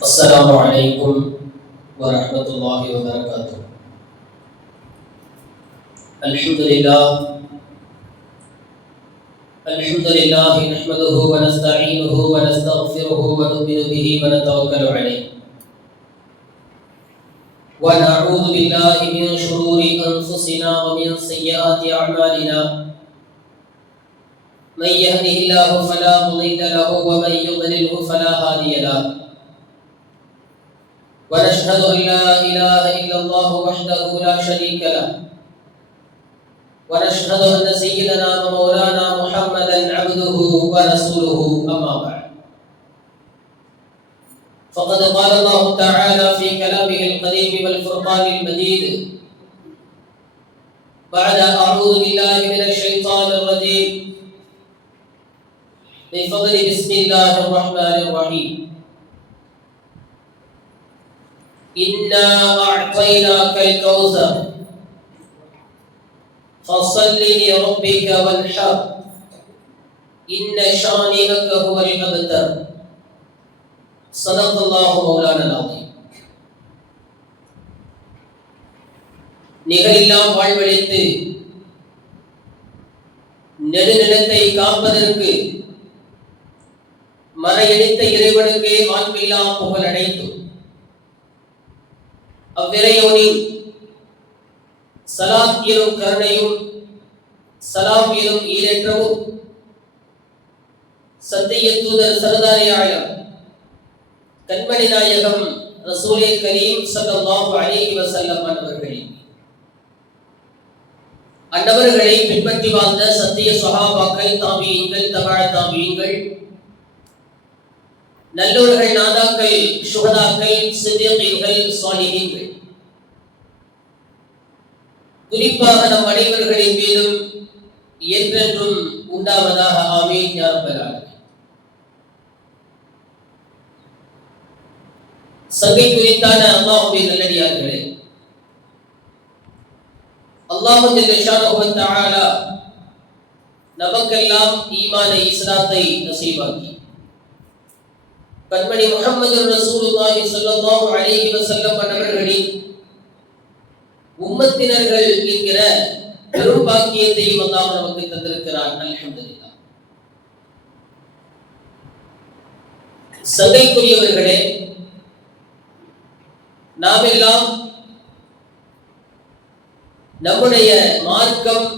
السلام عليكم ورحمة الله وبركاته. الحمد لله نحمده ونستعينه ونستغفره ونؤمن به ونتوكل عليه ونعوذ بالله من شرور أنفسنا ومن سيئات أعمالنا. من يهده الله فلا مضل له ومن يضلله فلا هادي له. ونشهد أن لا إله إلا الله وحده لا شريك له. ونشهد أن سيدنا ومولانا محمدا عبده ورسوله أما بعد. فقد قال الله تعالى في كلامه القديم والفرقان المجيد بعد أعوذ بالله من الشيطان الرجيم بفضل بسم الله الرحمن الرحيم. إنا أعطيناك الكوثر فصل لربك وانحر إن شانئك هو الأبتر. صدق الله مولانا العظيم. நிகரில்லாம் வாழ்வழித்து நெடுநிலத்தை காப்பதற்கு மறையடித்த இறைவனுக்கே மாண்பில்லாம் புகழ் அடைத்தும் அவ்விறையோனின் சலாத் எனும் கருணையும் சலாம் எனும் ஈரேற்றமும் சத்திய தூதர் சரதாரி ஆயம் கண்மணி நாயகம் ரசூலே கரீம் ஸல்லல்லாஹு அலைஹி வஸல்லம் அன்னவர்களை பின்பற்றி வாழ்ந்த சத்திய சஹாபாக்கள், தாபியீன்கள், தபஅ தாபியீன்கள், நல்லோர்கள், நாதாக்கள், சுஹதாக்கள், சித்திகீன்கள், சாலிஹீன்கள், குறிப்பாக நம் அனைவர்களின் மீதும் என்றென்றும் உண்டாவதாக ஆமீன் யா ரப்பல் ஆலமீன். சங்கை குறித்தான அல்லாஹ்வுடைய நல்லடியார்களே, அல்லாஹ் ஜல்ல ஷானஹு வ தஆலா நமக்கெல்லாம் ஈமானை, இஸ்லாத்தை நசீபாக்கி கண்மணி முஹம்மது ரசூலுல்லாஹி ஸல்லல்லாஹு அலைஹி வஸல்லம் அவர்களின் உம்மத்தினர்கள் என்கிற பெரும் பாக்கியத்தையும் அல்லாஹ் நமக்கு தந்திருக்கிறார். அல்ஹம்துலில்லாஹ். சங்கைக்குரியவர்களே, நாம் எல்லாம் நம்முடைய மார்க்கம்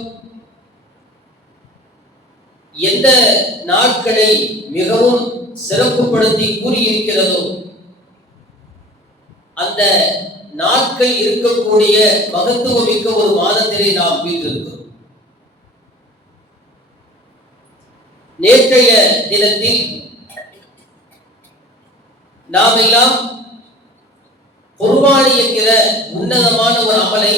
எந்த நாட்களை மிகவும் சிறப்புப்படுத்தி கூறியிருக்கிறதோ அந்த நாட்கள் இருக்கக்கூடிய மகத்துவமிக்க ஒரு மாதத்திலே நாம் வீட்டிருக்கிறோம். நேற்றைய தினத்தில் நாம் எல்லாம் குர்பானி என்கிற உன்னதமான ஒரு அமலை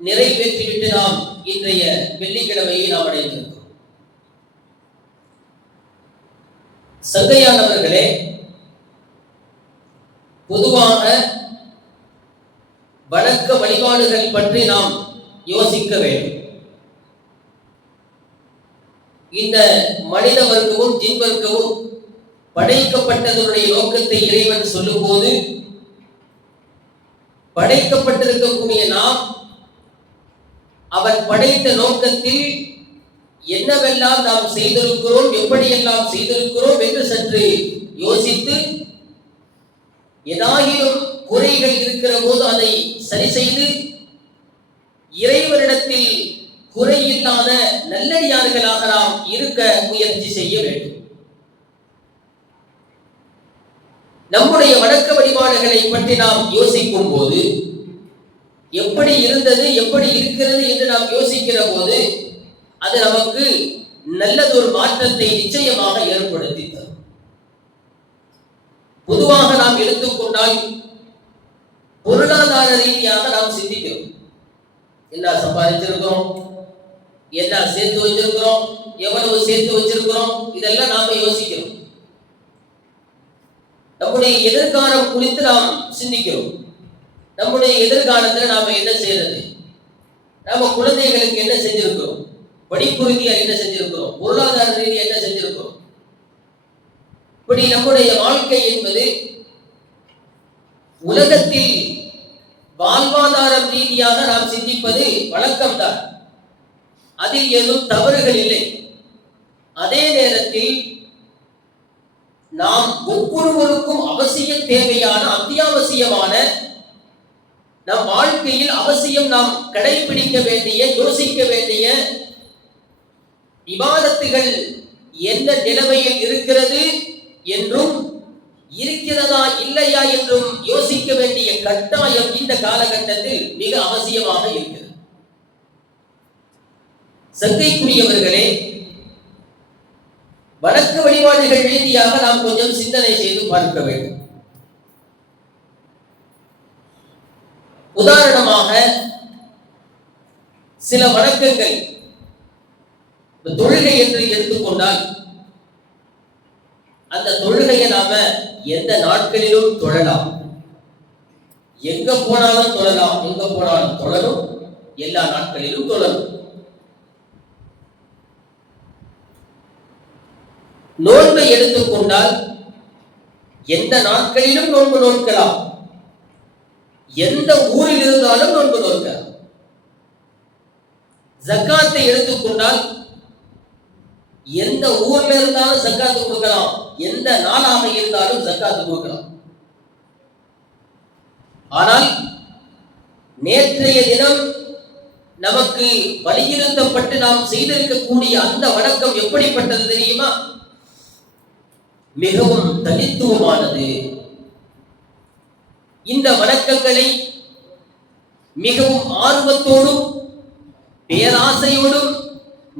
நிறைவேற்றிவிட்டு நாம் இன்றைய வெள்ளிக்கிழமையை நாம் அடைந்திருக்கிறோம். சங்கையானவர்களே, பொதுவாக வணக்க வழிபாடுகள் பற்றி நாம் யோசிக்க வேண்டும். இந்த மனித வர்க்கமும் ஜின் வர்க்கமும் படைக்கப்பட்டதனுடைய நோக்கத்தை இறைவன் சொல்லும் போது, படைக்கப்பட்டிருக்கக்கூடிய நாம் அவன் படைத்த நோக்கத்தில் என்னவெல்லாம் நாம் செய்திருக்கிறோம், எப்படியெல்லாம் செய்திருக்கிறோம் என்று சற்று யோசித்து, ஏதாயினும் குறைகள் இருக்கிற போது அதை சரி செய்து இறைவனிடத்தில் குறையில்லாத நல்லடியார்களாக நாம் இருக்க முயற்சி செய்ய வேண்டும். நம்முடைய வணக்க வழிபாடுகளை பற்றி நாம் யோசிக்கும் போது, எப்படி இருந்தது, எப்படி இருக்கிறது என்று நாம் யோசிக்கிற போது அது நமக்கு நல்லதொரு மாற்றத்தை நிச்சயமாக ஏற்படுத்தி தரும். பொதுவாக நாம் எடுத்துக்கொண்டால் பொருளாதார ரீதியாக நாம் சிந்திக்கிறோம். என்ன சம்பாதிச்சிருக்கிறோம், என்ன சேர்த்து வச்சிருக்கிறோம், எவ்வளவு சேர்த்து வச்சிருக்கிறோம், இதெல்லாம் நாம யோசிக்கிறோம். நம்முடைய எதிர்காலம் குறித்து நாம் சிந்திக்கிறோம். நம்முடைய எதிர்காலத்தில் நாம என்ன செய்யறது, நாம குழந்தைகளுக்கு என்ன செஞ்சிருக்கிறோம், படிப்பு ரீதியா என்ன செஞ்சிருக்கிறோம், பொருளாதார ரீதியா என்ன செஞ்சிருக்கிறோம், இப்படி நம்முடைய வாழ்க்கை என்பது உலகத்தில் வாழ்வாதாரம் ரீதியாக நாம் சிந்திப்பது வழக்கம்தான், அதில் ஏதும் தவறுகள் இல்லை. அதே நேரத்தில் நாம் ஒவ்வொருவருக்கும் அவசிய தேவையான அத்தியாவசியமான நம் வாழ்க்கையில் அவசியம் நாம் கடைபிடிக்க வேண்டிய யோசிக்க வேண்டிய இபாதத்துகள் எந்த நிலைமையில் இருக்கிறது என்றும் இருக்கிறதா இல்லையா என்றும் யோசிக்க வேண்டிய கட்டாயம் இந்த காலகட்டத்தில் மிக அவசியமாக இருக்கிறது. சங்கைக்குரியவர்களே, வணக்க வழிபாடுகள் ரீதியாக நாம் கொஞ்சம் சிந்தனை செய்து பார்க்க வேண்டும். உதாரணமாக சில வணக்கங்கள், தொழுகை என்று எடுத்துக்கொண்டால் அந்த தொழுகையை நாம எந்த நாட்களிலும் தொழலாம், எங்க போனாலும் தொழலாம், எங்க போனாலும் தொழலும், எல்லா நாட்களிலும் தொழலும். நோன்பை எடுத்துக்கொண்டால் எந்த நாட்களிலும் நோன்பு நோக்கலாம், எந்த ஊரில் இருந்தாலும் நோன்பு நோக்கலாம். ஜக்காத்தை எடுத்துக்கொண்டால் எந்த ஊர்ல இருந்தாலும் ஜக்காத்து கொடுக்கலாம், எந்த நாளாக இருந்தாலும் ஜக்காத்து கொடுக்கலாம். ஆனால் நேற்றைய தினம் நமக்கு வலியுறுத்தப்பட்டு நாம் செய்திருக்கக்கூடிய அந்த வணக்கம் எப்படிப்பட்டது தெரியுமா? மிகவும் தனித்துவமானது. இந்த வணக்கங்களை மிகவும் ஆர்வத்தோடும் பேராசையோடும்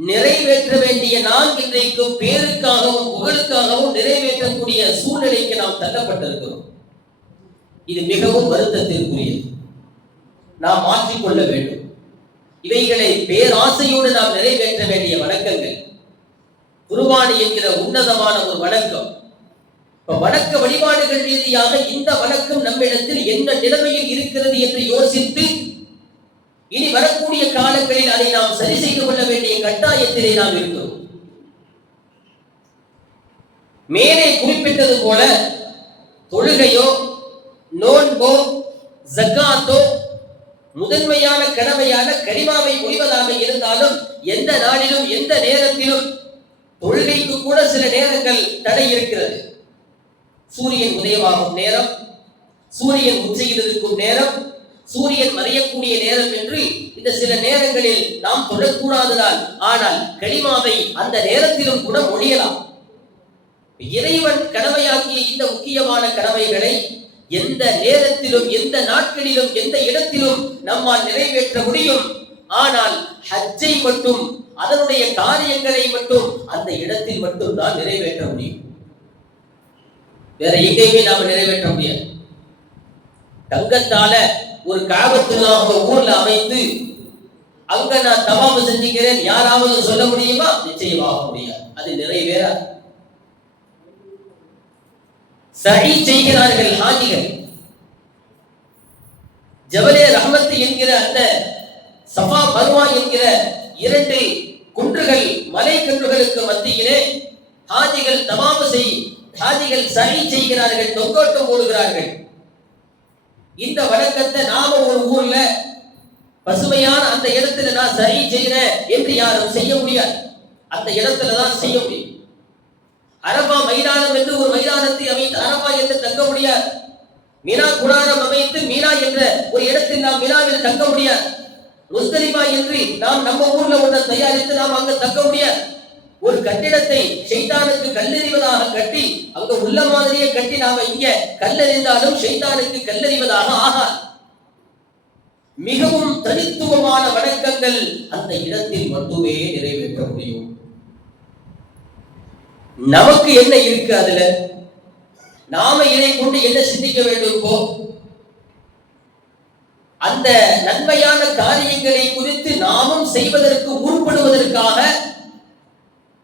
நிறைவேற்ற வேண்டிய நாம் இன்றைக்கு பேருக்காகவும் புகழுக்காகவும் நிறைவேற்றக்கூடிய சூழ்நிலைக்கு நாம் தள்ளப்பட்டிருக்கிறோம். இது மிகவும் வருத்தத்திற்குரியது. நாம் மாற்றிக்கொள்ள வேண்டும். இவைகளை பேராசையோடு நாம் நிறைவேற்ற வேண்டிய வணக்கங்கள். குர்பானி என்கிற உன்னதமான ஒரு வணக்கம். வணக்க வழிபாடுகள் ரீதியாக இந்த வணக்கம் நம்மிடத்தில் என்ன நிலைமையில் இருக்கிறது என்று யோசித்து இனி வரக்கூடிய காலங்களில் அதை நாம் சரி செய்து கொள்ள வேண்டிய கட்டாயத்திலே நாம் இருக்கிறோம். மேலே குறிப்பிட்டது போல தொழுகையோ நோன்போ ஜக்காத்தோ முதன்மையான கடமையான கலிமாவை ஒழிவதாக இருந்தாலும் எந்த நாளிலும் எந்த நேரத்திலும் தொழுகைக்கு கூட சில நேரங்கள் தடை இருக்கிறது. சூரியன் உதயமாகும் நேரம், சூரியன் உச்சியில் இருக்கும் நேரம், சூரியன் மறையக்கூடிய நேரம் என்று இந்த சில நேரங்களில் நாம் தொழக்கூடாதுதான். ஆனால் கலிமாவை அந்த நேரத்திலும் கூட மொழியலாம். இறைவன் கடமையாக்கிய இந்த முக்கியமான கடமைகளை எந்த நேரத்திலும் எந்த நாட்களிலும் எந்த இடத்திலும் நம்மால் நிறைவேற்ற முடியும். ஆனால் ஹஜ்ஜை மட்டும், அதனுடைய காரியங்களை மட்டும் அந்த இடத்தில் மட்டும் தான் நிறைவேற்ற முடியும். வேற எங்கேயுமே நாம நிறைவேற்ற முடியாது. தங்கத்தால ஒரு காபத்துல்லாஹ் ஊர்ல அமைத்து அங்க நான் தவாஃப் செஞ்சுக்கிறேன் யாராவது சொல்ல முடியுமா? நிச்சயமாக முடியாது. அது நிறைவேறாது. சஹீ செய்கிறார்கள் ஹாஜிகள். ஜபலே ரஹ்மத் என்கிற அந்த சஃபா மர்வா என்கிற இரண்டு குன்றுகள், மலை குன்றுகளுக்கு மத்தியிலே ஹாஜிகள் ஹாஜிகள் சஹீ செய்கிறார்கள், தொங்கோட்டம் போடுகிறார்கள். இந்த வணக்கத்தை நாம ஒரு ஊர்ல பசுமையான அந்த இடத்துல நான் சஹீ செய்கிறேன் என்று யாரும் செய்ய முடியாது. அந்த இடத்துல தான் செய்ய முடியும். அரபா மைதானம் என்று ஒரு மைதானத்தை அமைத்து அரபா என்று தங்க முடியாது. மீனா குடாரம் அமைத்து மீனா என்ற ஒரு இடத்தில் நாம் மீனாவில் தங்க முடியாது. முஸ்தலிஃபா என்று நாம் நம்ம ஊர்ல ஒன்றை தயாரித்து நாம் அங்க தங்க முடியாது. ஒரு கட்டிடத்தை ஷைத்தானுக்கு கல்லெறிவதாக கட்டி அங்க உள்ள மாதிரியே கட்டி நாம இங்க கல்லெறிந்தாலும் ஷைத்தானுக்கு கல்லெறிவதாக ஆகாது. மிகவும் தனித்துவமான வணக்கங்கள் அந்த இடத்தில் மட்டுமே நிறைவேற்ற முடியும். நமக்கு என்ன இருக்கு அதுல? நாம இதை கொண்டு என்ன சிந்திக்க வேண்டும்? இப்போ அந்த நன்மையான காரியங்களை குறித்து நாமும் செய்வதற்கு உருப்படுவதற்காக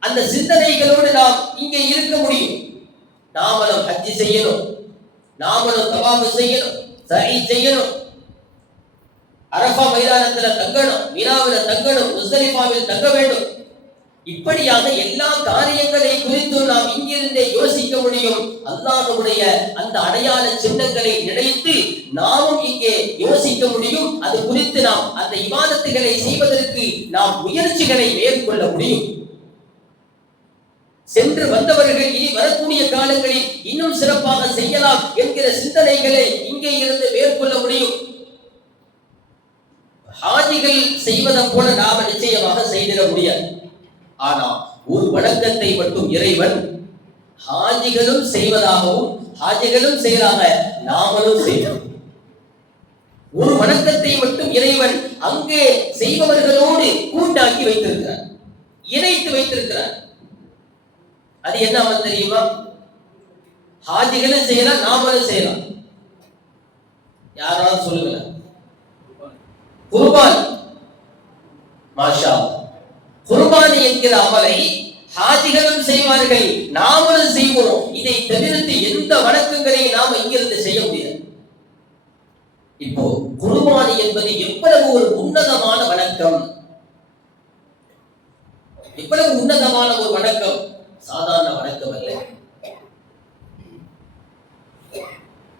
அந்த சிந்தனைகளோடு நாம் இங்கே இருக்க முடியும். நாமளும் ஹஜ்ஜி செய்யணும், நாமளும் தவாஃப் செய்யணும், சஹீ செய்யணும், அரஃபா மைதானத்துல தங்கணும், மீனாவில் தங்கணும், முஸ்தலிஃபாவில் தங்க வேண்டும். இப்படியாக எல்லா காரியங்களை குறித்து நாம் இங்கிருந்தே யோசிக்க முடியும். அல்லாஹ்வுடைய அந்த அடையாள சின்னங்களை நினைத்து நாமும் இங்கே யோசிக்க முடியும். அது குறித்து நாம் அந்த இபாதத்துகளை செய்வதற்கு நாம் முயற்சிகளை மேற்கொள்ள முடியும். சென்று வந்தவர்கள் இனி வரக்கூடிய காலங்களில் இன்னும் சிறப்பாக செய்யலாம் என்கிற சிந்தனைகளை இங்கே இருந்து மேற்கொள்ள முடியும். ஹாஜிகள் செய்வதை போல நாம நிச்சயமாக செய்திட முடியாது. ஆனா ஒரு வணக்கத்தை மட்டும் இறைவன் ஹாஜிகளும் செய்வதாகவும் ஹாஜிகளும் செய்யறாங்க, நாமளும் செய்யணும். ஒரு வணக்கத்தை மட்டும் இறைவன் அங்கே செய்பவர்களோடு கூட்டாக்கி வைத்திருக்கிறார், இணைத்து வைத்திருக்கிறார். அது என்ன அமல் தெரியுமா? ஹாஜிகளும் செய்யலாம், நாமளும் செய்யலாம். யாராவது சொல்லுங்க. குர்பானி. மாஷா அல்லாஹ். குர்பானி என்கிற அமலை ஹாஜிகளும் செய்வார்கள், நாமளும் செய்வோம். இதை தவிர்த்து எந்த வணக்கங்களை நாம் இங்கிருந்து செய்ய முடியாது. இப்போ குர்பானி என்பது எவ்வளவு ஒரு உன்னதமான வணக்கம், எவ்வளவு உன்னதமான ஒரு வணக்கம், சாதாரண வணக்கம் அல்ல.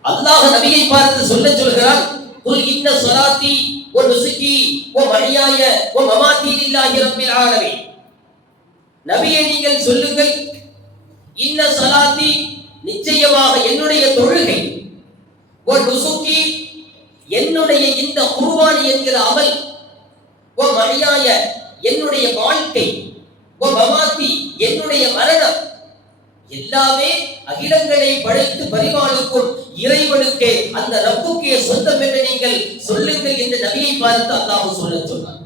அல்லாஹ் நபியை பார்த்து சொல்கிறான், குல் இன்ன ஸலாத்தி வ நுசுகி வ மஹ்யாய வ மமாத்தி லில்லாஹி ரப்பில் ஆலமீன். நபியே நீங்கள் சொல்லுங்கள், இன்ன ஸலாத்தி நிச்சயமாக என்னுடைய தொழுகை, வ நுசுகி என்னுடைய இந்த குர்பானி என்கிற அமல், வ மஹ்யாய என்னுடைய வாழ்க்கை, வ மமாத்தி என்னுடைய மரணம், எல்லாமே அகிலங்களை படைத்து பரிபாலிக்கும் இறைவனுக்கு, அந்த ரப்புக்கே சொந்தம் என்று நீங்கள் சொல்லுங்கள் என்று நபியை பார்த்து அல்லாஹ் சொன்னார்.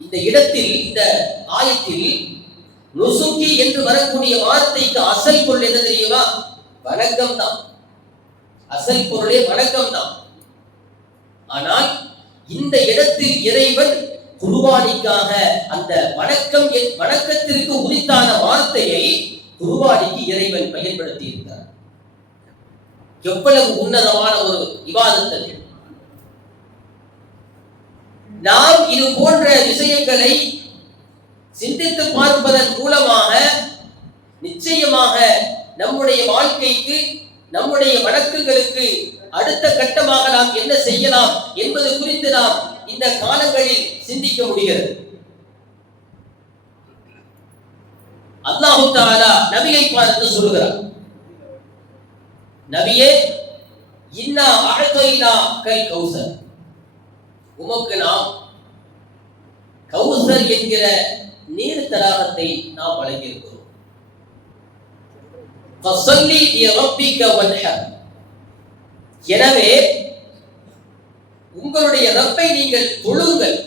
இந்த இடத்தில், இந்த ஆயத்தில் நுசுகி என்று வரக்கூடிய வார்த்தைக்கு அசல் பொருள் என்ன தெரியுமா? வணக்கம் தான். அசல் பொருளே வணக்கம் தான். ஆனால் இந்த இடத்தில் இறைவன் குர்பானிக்காக அந்த வணக்கத்திற்கு உரித்தான வார்த்தையை குர்பானிக்கு இறைவன் பயன்படுத்தி இருக்கிறார். எவ்வளவு உன்னதமான ஒரு இபாதத் அது. நாம் இது போன்ற விஷயங்களை சிந்தித்து பார்ப்பதன் மூலமாக நிச்சயமாக நம்முடைய வாழ்க்கைக்கு, நம்முடைய வணக்கங்களுக்கு அடுத்த கட்டமாக நாம் என்ன செய்யலாம் என்பது குறித்து நாம் இந்த காலங்களில் சிந்திக்க முடிகிறது. அல்லாஹ் தஆலா நபியை பார்த்து சொல்கிறார், நபியே இன்னா அஅதைனா கல் கௌசர், உமக்கு நாம் கௌசர் என்கிற நீர் தடாகத்தை நாம் வழங்கியிருக்கிறோம். ஃபஸல்லி லிரப்பிக வன்ஹர், எனவே உங்களுடைய ரப்பை நீங்கள் தொழுங்கள்,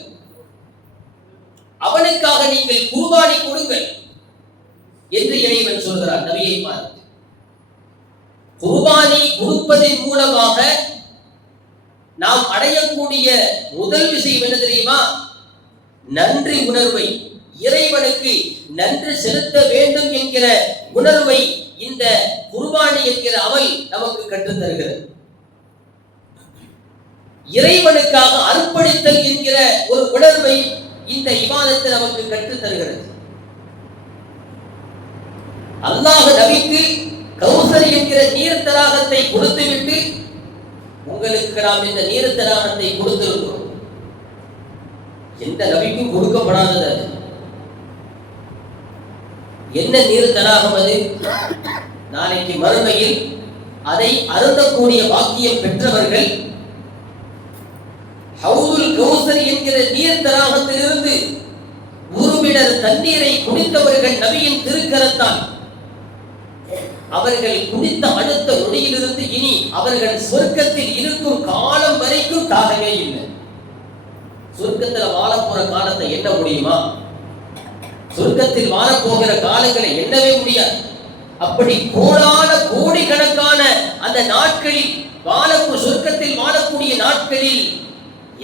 அவனுக்காக நீங்கள் குர்பானி கொடுங்கள் என்று இறைவன் சொல்கிறார் நபியை பார்த்து. குர்பானி கொடுப்பதன் மூலமாக நாம் அடையக்கூடிய முதல் விஷயம் என்ன தெரியுமா? நன்றி உணர்வை, இறைவனுக்கு நன்றி செலுத்த வேண்டும் என்கிற உணர்வை இந்த குர்பானி என்கிற அமல் நமக்கு கற்றுத் தருகிறது. இறைவனுக்காக அர்ப்பணித்தல் என்கிற ஒரு உணர்வை இந்த இபாதத்தை நமக்கு கற்றுத் தருகிறது. அல்லாஹ் நபிக்கு கௌசர் என்கிற நீர் தடாகத்தை கொடுத்துவிட்டு உங்களுக்கு நாம் இந்த நீர் தடாகத்தை கொடுத்திருக்கிறோம். எந்த நபிக்கும் கொடுக்கப்படாதது அது. என்ன நீர் தடாகம் அது? நாளைக்கு மறுமையில் அதை அருந்தக்கூடிய பாக்கியம் பெற்றவர்கள் ஹவுதுல் கௌசர் என்கிற நீர் தடாகத்திலிருந்து உருவிடர் தண்ணீரை குடித்தவர்கள் நபியின் திருக்கரத்தால் அவர்கள் குடித்த அடுத்த நொடியிலிருந்து இனி அவர்கள் சொர்க்கத்தில் இருக்கும் காலம் வரைக்கும் தாகவே இல்லை. சொர்க்கத்தில் வாழப்போற காலத்தை எண்ண முடியுமா? சொர்க்கத்தில் வாழப்போகிற காலங்களை எண்ணவே முடியாது. அப்படி கோடிக்கணக்கான அந்த நாட்களில் சொர்க்கத்தில் வாழக்கூடிய நாட்களில்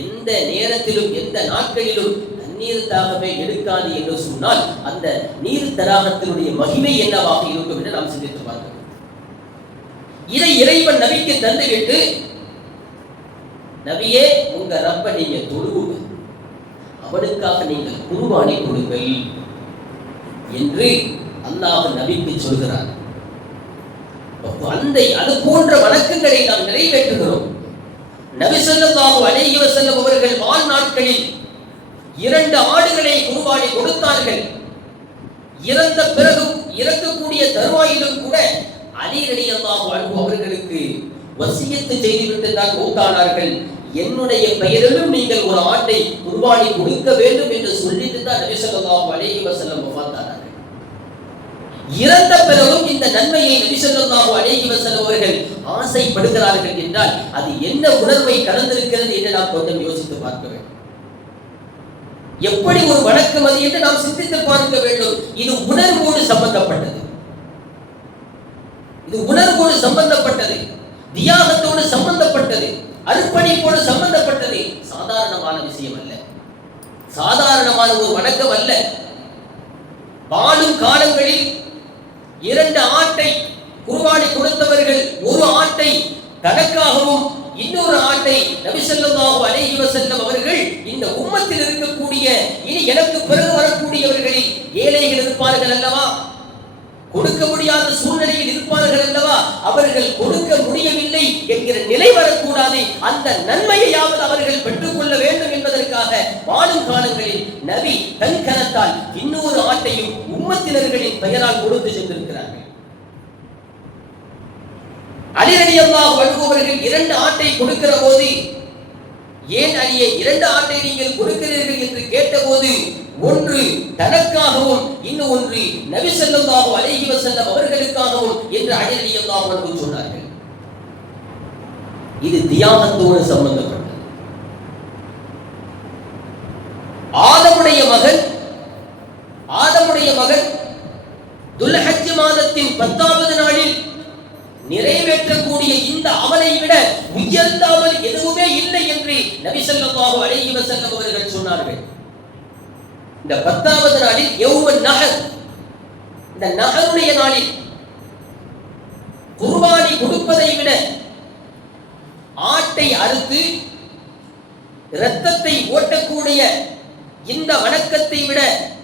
எந்த நேரத்திலும் எந்த நாட்களிலும் தண்ணீர் தாகமே எடுக்காது என்று சொன்னால் அந்த நீர் தடாகத்தினுடைய மகிமை என்னவாக இருக்கும் என்று நாம் சிந்தித்து பார்க்கிறோம். இதை இறைவன் நபிக்கு தந்துவிட்டு, நபியே உங்க ரப்ப நீங்க தொழுவுங்க, அவனுக்காக நீங்கள் குர்பானி கொடுங்கள் என்று அல்லாஹ் நபிக்கு சொல்கிறார். அந்த அது போன்ற வணக்கங்களை நாம் நிறைவேற்றுகிறோம். நபி ஸல்லல்லாஹு அலைஹி வஸல்லம் அவர்கள் வாழ்நாட்களில் 2 ஆடுகளை குர்பானி கொடுத்தார்கள். இறந்த பிறகும் இறக்கக்கூடிய தருவாயிலும் கூட அலி ரலியல்லாஹு அன்ஹு அவர்களுக்கு வசியத்து செய்துவிட்டு தான் மூத்தானார்கள். என்னுடைய பெயரிலும் நீங்கள் ஒரு ஆட்டை குர்பானி கொடுக்க வேண்டும் என்று சொல்லிட்டு தான் நபி ஸல்லல்லாஹு அலைஹி வஸல்லம் வஃபாத்தானார்கள். இறந்த பிறகும் இந்த நன்மையை நபி ஸல்லல்லாஹு அலைஹி வஸல்லம் அவர்கள் ஆசைப்படுகிறார்கள் என்றால் அது என்ன உணர்வை கலந்திருக்கிறது என்று நாம் கொஞ்சம் யோசித்து பார்க்க வேண்டும். எப்படி ஒரு வணக்கம் அது என்று நாம் சிந்தித்து பார்க்க வேண்டும். இது உணர்வோடு சம்பந்தப்பட்டது, இது உணர்வோடு சம்பந்தப்பட்டது, தியாகத்தோடு சம்பந்தப்பட்டது, அர்ப்பணிப்போடு சம்பந்தப்பட்டது. சாதாரணமான விஷயம் அல்ல, சாதாரணமான ஒரு வணக்கம் அல்ல. வாழும் காலங்களில் 2 ஆட்டை குர்பானி கொடுத்தவர்கள் ஒரு ஆட்டை தனக்காகவும் இன்னொரு ஆட்டை நபி ஸல்லல்லாஹு அலைஹி வஸல்லம் அவர்கள் இந்த உம்மத்தில் இருக்கக்கூடிய இனி எனக்கு பிறகு வரக்கூடியவர்களில் ஏழைகள் இருப்பார்கள் அல்லவா, கொடுக்க முடியாத சூழ்நிலையில் இருப்பார்கள் அல்லவா, அவர்கள் கொடுக்க முடியவில்லை என்கிற நிலை வரக்கூடாது, அந்த நன்மையையாவது அவர்கள் பெற்றுக்கொள்ள வேண்டும் என்பதற்காக வாழும் காலங்களில் நபி தன் கரத்தால் இன்னொரு ஆட்டையும் உம்மத்தினர்களின் பெயரால் கொடுத்து சென்றிருக்கிறார்கள். அலி ரலியல்லாஹு அன்ஹு அவர்கள் 2 ஆட்டை கொடுக்கிற போது, ஏன் அலியே 2 ஆட்டை நீங்கள் கொடுக்கிறீர்கள் என்று கேட்டபோது, ஒன்று தனக்காகவும் இன்னொன்று நபி ஸல்லல்லாஹு அலைஹி வஸல்லம் அவர்களுக்காகவும் என்று அலி ரலியல்லாஹு அன்ஹு சொன்னார்கள். இது தியாகத்தோடு சம்பந்தப்பட்டது. ஆதமுடைய மகன் துல்ஹஜ் மாதத்தின் 10வது நாளில் நிறைவேற்றக்கூடிய இந்த அமலை விட உயர்ந்த அமல் எதுவுமே இல்லை என்று நபி ஸல்லல்லாஹு அலைஹி வஸல்லம் அவர்கள் சொன்னார்கள். இந்த 10வது நாளில் யௌமுன் நஹர், இந்த நஹருடைய நாளில் குர்பானி கொடுப்பதை விட ஆட்டை அறுத்து இரத்தத்தை ஓட்டக்கூடிய இந்த வணக்கத்தை விட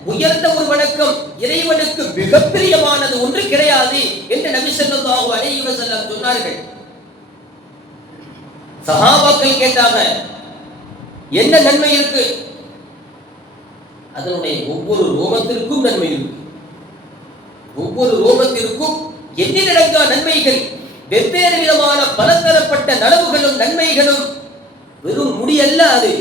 உயர்ந்த ஒரு வணக்கம் இறைவனுக்கு மிகப்பெரியமானது ஒன்று கிடையாது என்று நபி ஸல்லல்லாஹு அலைஹி வஸல்லம் சொன்னார்கள். சஹாபாக்கள் கேட்டாங்க, என்ன நன்மை இருக்கு? அதனுடைய ஒவ்வொரு ரோமத்திற்கும் நன்மை இருக்கு, ஒவ்வொரு ரோமத்திற்கும் எண்ணிலடங்கா நன்மைகள், வெவ்வேறு விதமான பலதரப்பட்ட நலவுகளும் நன்மைகளும். வெறும் முடி அல்ல, அது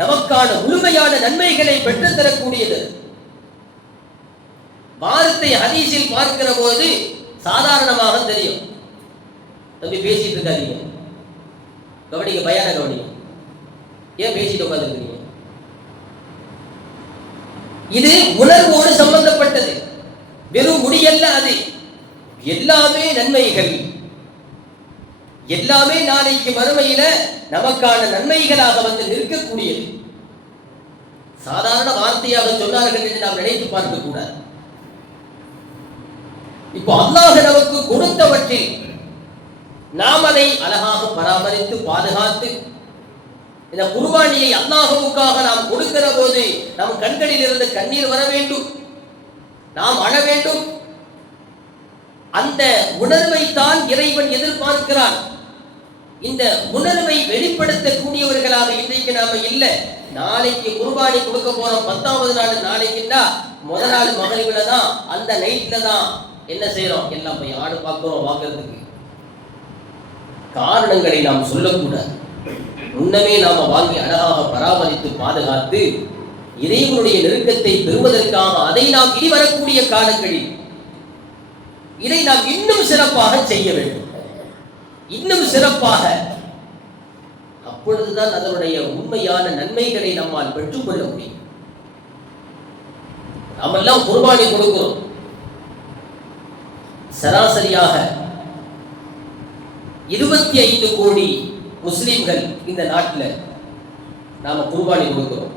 நமக்கான முழுமையான நன்மைகளை பெற்றுத் தரக்கூடியது. வார்த்தை ஹதீஸில் பார்க்கிற போது சாதாரணமாக தெரியும். தம்பி பேசிட்டு இருக்காதீங்க, கவனிங்க, பயான கவனிங்க, ஏன் பேசிட்டு உட்கார்ந்துருக்கீங்க? இது உணர்வோடு சம்பந்தப்பட்டது, வெறும் முடியல்ல, அது எல்லாமே நன்மைகள், எல்லாமே நாளைக்கு மறுமையில நமக்கான நன்மைகளாக வந்து நிற்கக்கூடியது. சாதாரண வார்த்தையாக சொன்னார்கள் என்று நாம் நினைத்து பார்க்க கூடாது. இப்போ அல்லாஹ் நமக்கு கொடுத்தவற்றில் நாம் அதை அழகாக பராமரித்து பாதுகாத்து, இந்த குர்பானியை அல்லாஹ்வுக்காக நாம் கொடுக்கிற போது நம் கண்களில் இருந்து கண்ணீர் வர வேண்டும், நாம் அழ வேண்டும். அந்த உணர்வை தான் இறைவன் எதிர்பார்க்கிறான். இந்த உணர்வை வெளிப்படுத்தக்கூடியவர்களாக இன்றைக்கு நாம இல்லை. நாளைக்கு குர்பானி கொடுக்க போறோம், 10வது நாள் நாளைக்குன்னா முதல் நாள் மகரிபில தான், அந்த நைட்ல தான் என்ன செய்யறோம், எல்லாம் போய் ஆடு பார்க்கிறோம் வாங்குறதுக்கு. காரணங்களை நாம் சொல்லக்கூடாது. முன்னமே நாம வாங்கி அழகாக பராமரித்து பாதுகாத்து இறைவனுடைய நெருக்கத்தை பெறுவதற்காக அதை நாம் இனி வரக்கூடிய காலங்களில் இதை நாம் இன்னும் சிறப்பாக செய்ய வேண்டும், இன்னும் சிறப்பாக. அப்பொழுதுதான் அதனுடைய உண்மையான நன்மைகளை நம்மால் பெற்றுக்கொள்ள முடியும். நாம் எல்லாம் குர்பானி கொடுக்கிறோம். சராசரியாக 25 கோடி முஸ்லிம்கள் இந்த நாட்டில் நாம குர்பானி கொடுக்கிறோம்.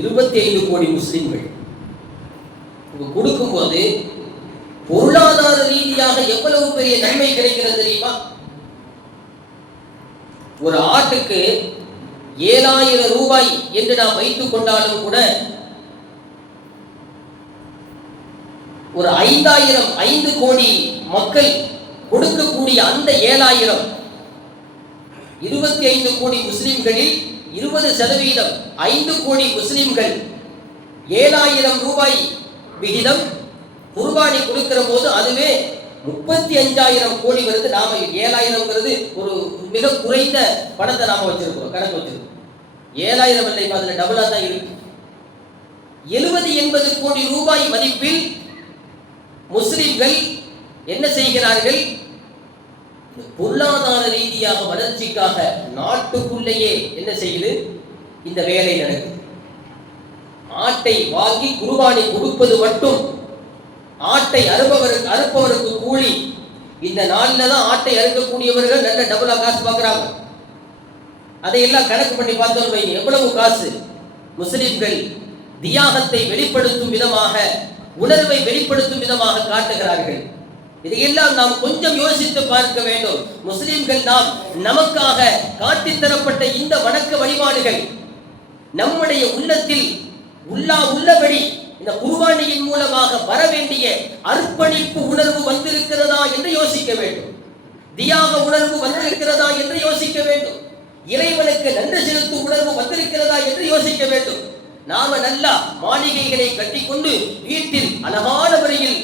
25 கோடி முஸ்லிம்கள் கொடுக்கும்போது பொருளாதார ரீதியாக எவ்வளவு பெரிய நன்மை கிடைக்கிறது தெரியுமா? ஒரு ஆட்டுக்கு 7000 ரூபாய் என்று நாம் வைத்துக் கொண்டாலும் கூட ஒரு 5000 5 கோடி மக்கள் கொடுக்கக்கூடிய அந்த 7000 25 கோடி முஸ்லிம்களில் 20% 5 கோடி முஸ்லிம்கள் 7000 ரூபாய் விகிதம் குர்பானி கொடுக்கிற போது அதுவே 35,000 கோடி வருது. நாம 7000ங்கிறது ஒரு மிக குறைந்த பணத்தை நாம வச்சிருக்கோம், கணக்கு வச்சிருக்கோம். 7000 இல்லை, அதுல டபுளா தான் இருக்கு. 70-80 கோடி ரூபாய் மதிப்பில் முஸ்லிம்கள் என்ன செய்கிறார்கள்? பொருளாதார ரீதியாக வளர்ச்சிக்காக நாட்டுக்குள்ளேயே என்ன செய்யுது? இந்த வேலை நடக்குது. ஆட்டை வாங்கி குர்பானி கொடுப்பது மட்டும், ஆட்டை அறுப்பவருக்கு கூலி. இந்த நாளில் தான் ஆட்டை அறுக்கக்கூடியவர்கள் நல்ல டபுளா காசு பார்க்குறாங்க. அதையெல்லாம் கணக்கு பண்ணி பார்த்தோம், எவ்வளவு காசு முஸ்லிம்கள் தியாகத்தை வெளிப்படுத்தும் விதமாக, உணர்வை வெளிப்படுத்தும் விதமாக காட்டுகிறார்கள். இதையெல்லாம் நாம் கொஞ்சம் யோசித்து பார்க்க வேண்டும். முஸ்லிம்கள் நாம் நமக்காக காட்டித்தரப்பட்ட இந்த வணக்க வழிபாடுகள் நம்முடைய உள்ளத்தில் உள்ளபடி இந்த குர்பானியின் மூலமாக வர வேண்டிய அர்ப்பணிப்பு உணர்வு வந்திருக்கிறதா என்று யோசிக்க வேண்டும். தியாக உணர்வு வந்திருக்கிறதா என்று யோசிக்க வேண்டும். இறைவனுக்கு நன்றி செலுத்தும் உணர்வு வந்திருக்கிறதா என்று யோசிக்க வேண்டும். நாம நல்லா மாளிகைகளை கட்டிக்கொண்டு வீட்டில் அழகான முறையில்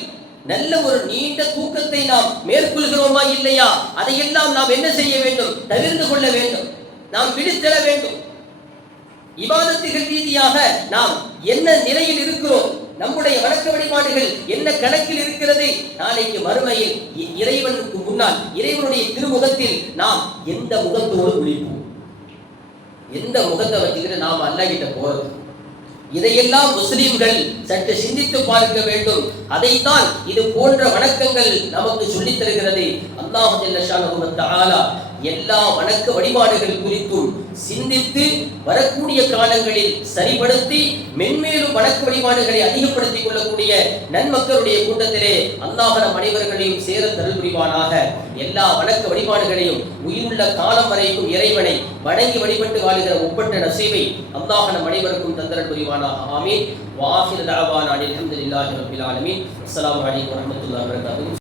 நல்ல ஒரு நீண்ட தூக்கத்தை நாம் மேற்கொள்கிறோமா இல்லையா, அதையெல்லாம் நாம் என்ன செய்ய வேண்டும்? தவிர்த்து கொள்ள வேண்டும். நாம் விடுத்தெழ வேண்டும். இபாதத்துகள் ரீதியாக நாம் என்ன நிலையில் இருக்கிறோம், நம்முடைய வணக்க வழிபாடுகள் என்ன கணக்கில் இருக்கிறது, நாளைக்கு மறுமையில் இறைவனுக்கு முன்னால் இறைவனுடைய திருமுகத்தில் நாம் எந்த முகத்தோடு விழிப்போம், எந்த முகத்தை வச்சுக்கிட்டு நாம் அல்லாஹ் கிட்ட போறது? இதையெல்லாம் முஸ்லிம்கள் சற்று சிந்தித்து பார்க்க வேண்டும். அதைத்தான் இது போன்ற வணக்கங்கள் நமக்கு சொல்லித் தருகிறது. அல்லாஹ் ஜல்ல ஷானஹு வ தஆலா எல்லா வணக்க வழிபாடுகள் குறித்தும் சிந்தித்து வரக்கூடிய காலங்களில் சரிபடுத்தி மென்மேலும் வணக்க வழிபாடுகளை அதிகப்படுத்திக் கொள்ளக்கூடிய நன்மக்களுடைய கூட்டத்திலே அல்லாஹ் நம் அனைவர்களையும் சேர தருள் புரிவானாக. எல்லா வணக்க வழிபாடுகளையும் உயிருள்ள காலம் வரைக்கும் இறைவனை வணங்கி வழிபட்டு வாழுகிற ஒப்பற்ற நசீபை அல்லாஹ் நம் அனைவருக்கும் தந்தரல் புரிவானாக. ஆமீன். வாஹிர் தஅவானா அல்ஹம்துலில்லாஹி ரப்பில் ஆலமீன். அஸ்ஸலாமு அலைக்கும் வரஹ்மத்துல்லாஹி வபரகாத்துஹு.